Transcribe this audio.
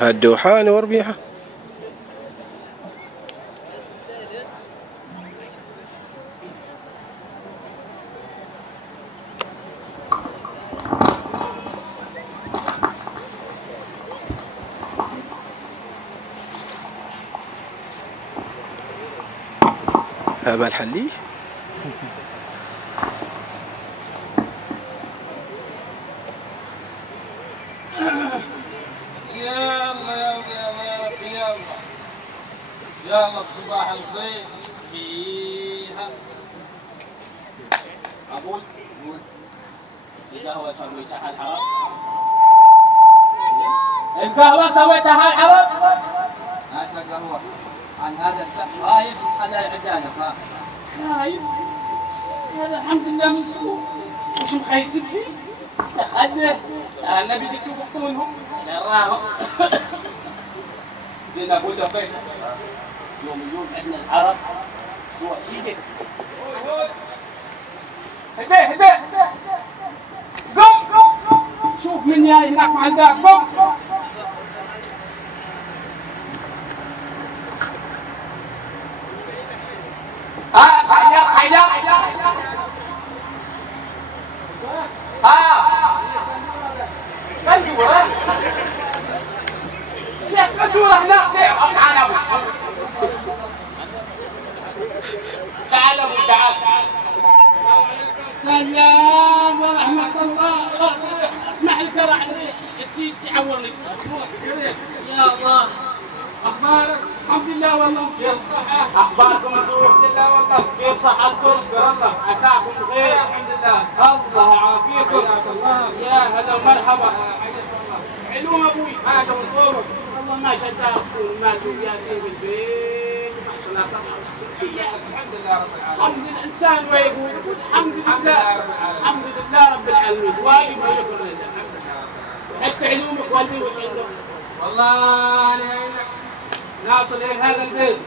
هالدوحان وربيحة. هذا الحلي يلا بصباح الخير فيها. أقول القهوة سويتها الحرام. القهوة سويتها الحرام. هذا قهوة عن هذا السحر خايس هذا عدالك خايس. هذا الحمد لله من سوء. وش مخيسين فيه؟ تخذه النبي ذيك يفطونهم يراهم. زين أقول له كيف يوم عندنا العرب هو سيدك. هدي قم شوف من جاي هناك مع الباب. قم كجورة هناك تعال ابو تعال. سلام ورحمة الله. اسمح لي ترى عندي السيد تعورني. يا الله اخبارك؟ الحمد لله والله. كيف الصحة؟ اخباركم انتم؟ الحمد لله والله. كيف صحتكم؟ اشكر الله. عساكم بخير؟ الحمد لله. الله يعافيكم. حياك الله. يا هلا ومرحبا. حياك الله. علوم ابوي حاجه وصورك. والله ما شتى اصول ما تشوف ياسين بالبيت ما شاء الله. الحمد لله رب العالمين. الحمد لله الانسان ويقول الحمد لله. الحمد لله رب العالمين. واجب وشكر لله. الحمد لله. حتى علومك والدي وش عندك؟ والله انا ناصل الى هذا البيت.